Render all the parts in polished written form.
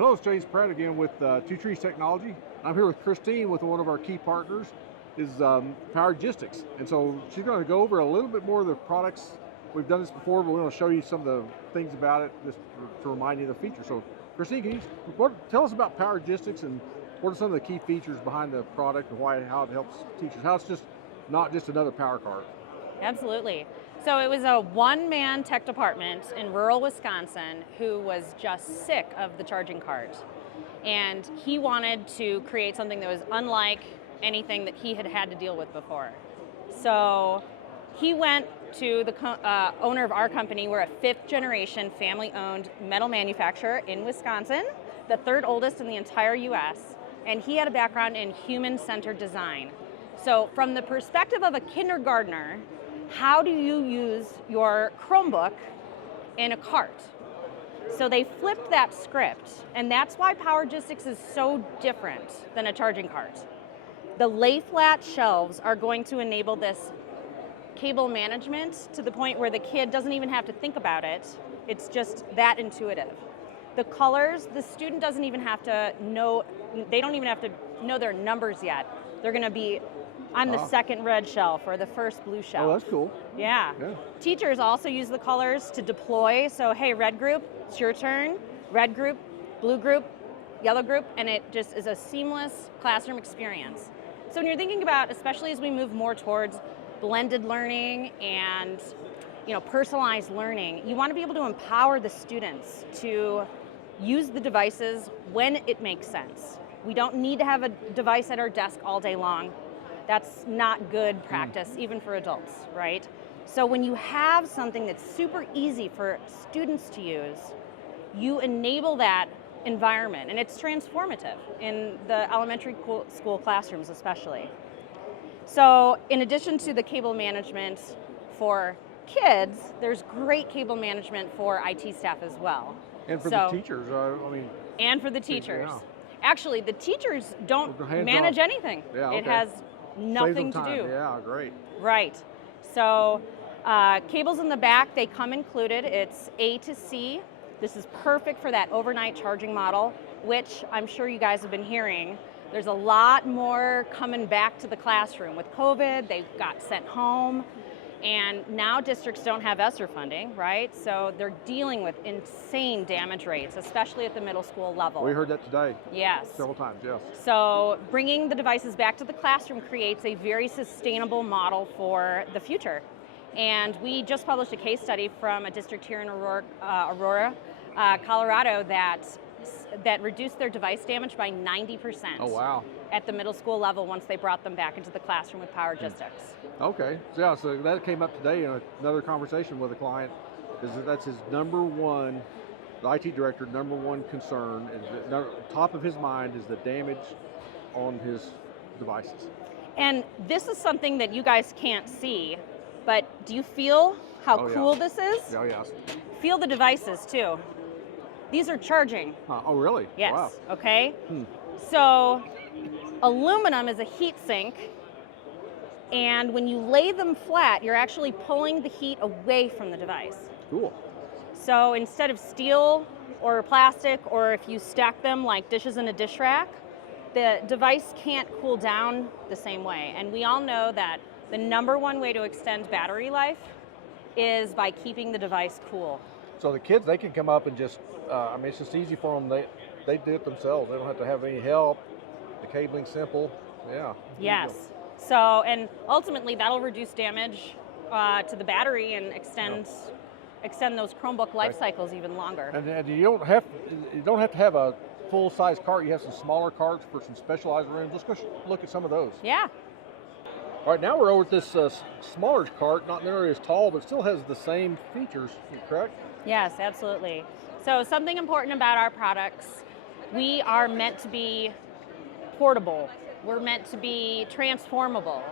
Hello, it's James Pratt again with Twotrees Technology. I'm here with Christine with one of our key partners, is Powergistics. And so she's going to go over a little bit more of the products. We've done this before, but we're going to show you some of the things about it just to remind you of the features. So Christine, can you tell us about Powergistics and what are some of the key features behind the product and how it helps teachers? How it's just not just another power cart. Absolutely. So it was a one-man tech department in rural Wisconsin who was just sick of the charging cart. And he wanted to create something that was unlike anything that he had had to deal with before. So he went to the owner of our company. We're a fifth-generation family-owned metal manufacturer in Wisconsin, the third oldest in the entire US, and he had a background in human-centered design. So from the perspective of a kindergartner, how do you use your Chromebook in a cart? So they flipped that script, and that's why Powergistics is so different than a charging cart. The lay-flat shelves are going to enable this cable management to the point where the kid doesn't even have to think about it. It's just that intuitive. The colors, the student doesn't even have to know, they don't even have to know their numbers yet. They're going to be on the second red shelf or the first blue shelf. Oh, that's cool. Yeah. Teachers also use the colors to deploy. So, hey, red group, it's your turn. Red group, blue group, yellow group, and it just is a seamless classroom experience. So when you're thinking about, especially as we move more towards blended learning and personalized learning, you want to be able to empower the students to use the devices when it makes sense. We don't need to have a device at our desk all day long. That's not good practice, even for adults, right? So when you have something that's super easy for students to use, you enable that environment, and it's transformative in the elementary school classrooms especially. So in addition to the cable management for kids, there's great cable management for IT staff as well. And for the teachers, And for the teachers. Yeah. Actually, the teachers don't manage anything. Yeah, okay. It has nothing to do. Yeah, great. Right. So cables in the back, they come included. It's A to C. This is perfect for that overnight charging model, which I'm sure you guys have been hearing. There's a lot more coming back to the classroom. With COVID, they got sent home, and now districts don't have ESSER funding, right? So they're dealing with insane damage rates, especially at the middle school level. We heard that today. Yes. Several times, yes. So bringing the devices back to the classroom creates a very sustainable model for the future. And we just published a case study from a district here in Aurora, Colorado, that reduced their device damage by 90%. Oh, wow. At the middle school level once they brought them back into the classroom with Powergistics. Okay, so that came up today in another conversation with a client, that's his number one, the IT director, number one concern, is top of his mind is the damage on his devices. And this is something that you guys can't see, but do you feel how cool this is? Oh, yes. Feel the devices too. These are charging. Oh, really? Yes, Wow. okay. So aluminum is a heat sink, and when you lay them flat, you're actually pulling the heat away from the device. Cool. So instead of steel or plastic, or if you stack them like dishes in a dish rack, the device can't cool down the same way. And we all know that the number one way to extend battery life is by keeping the device cool. So the kids, they can come up and just, it's just easy for them. They do it themselves. They don't have to have any help. The cabling's simple. Yeah. Yes. So, and ultimately that'll reduce damage to the battery and extend those Chromebook life cycles even longer. And you don't have to have a full-size cart. You have some smaller carts for some specialized rooms. Let's go look at some of those. Yeah. All right, now we're over at this smaller cart, not nearly as tall, but still has the same features, correct? Yes, absolutely. So something important about our products, we are meant to be portable. We're meant to be transformable.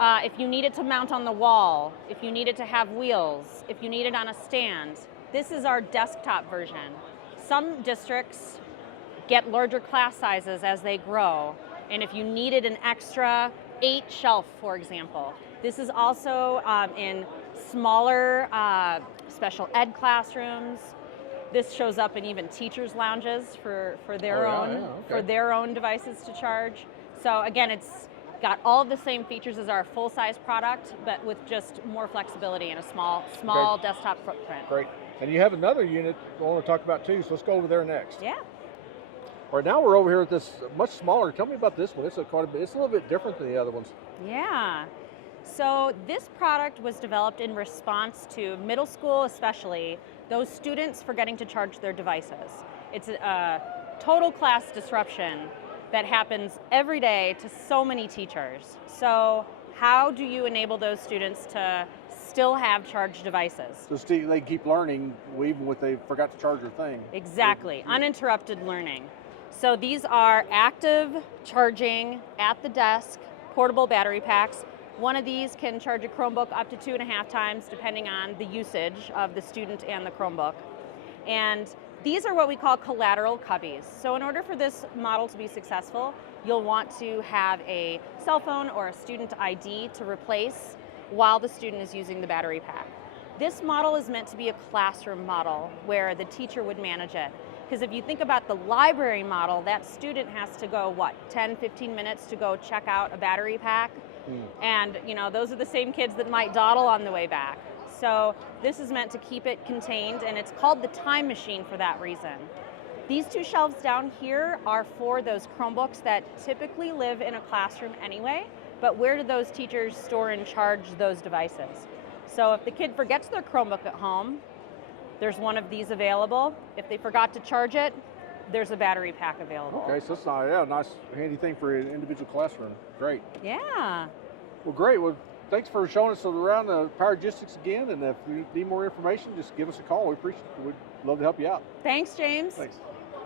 If you need it to mount on the wall, if you need it to have wheels, if you need it on a stand, this is our desktop version. Some districts get larger class sizes as they grow, and if you needed an extra 8 shelf, for example, this is also in smaller special ed classrooms. This shows up in even teachers' lounges for their for their own devices to charge. So again, it's got all of the same features as our full-size product, but with just more flexibility and a small desktop footprint. Great. And you have another unit I want to talk about too, so let's go over there next. Yeah. All right, now we're over here at this much smaller. Tell me about this one. It's quite a bit. It's a little bit different than the other ones. Yeah. So this product was developed in response to middle school, especially those students forgetting to charge their devices. It's a total class disruption that happens every day to so many teachers. So how do you enable those students to still have charged devices? So they keep learning even if they forgot to charge their thing. Exactly, uninterrupted learning. So these are active charging at the desk, portable battery packs. One of these can charge a Chromebook up to 2.5 times depending on the usage of the student and the Chromebook. And these are what we call collateral cubbies. So in order for this model to be successful, you'll want to have a cell phone or a student ID to replace while the student is using the battery pack. This model is meant to be a classroom model where the teacher would manage it. Because if you think about the library model, that student has to go, 10, 15 minutes to go check out a battery pack? And those are the same kids that might dawdle on the way back. So this is meant to keep it contained, and it's called the time machine for that reason. These two shelves down here are for those Chromebooks that typically live in a classroom anyway, but where do those teachers store and charge those devices? So if the kid forgets their Chromebook at home, there's one of these available. If they forgot to charge it, there's a battery pack available. Okay, so it's a nice, handy thing for an individual classroom. Great. Yeah. Well, great. Well, thanks for showing us around the Powergistics again. And if you need more information, just give us a call. We'd love to help you out. Thanks, James. Thanks.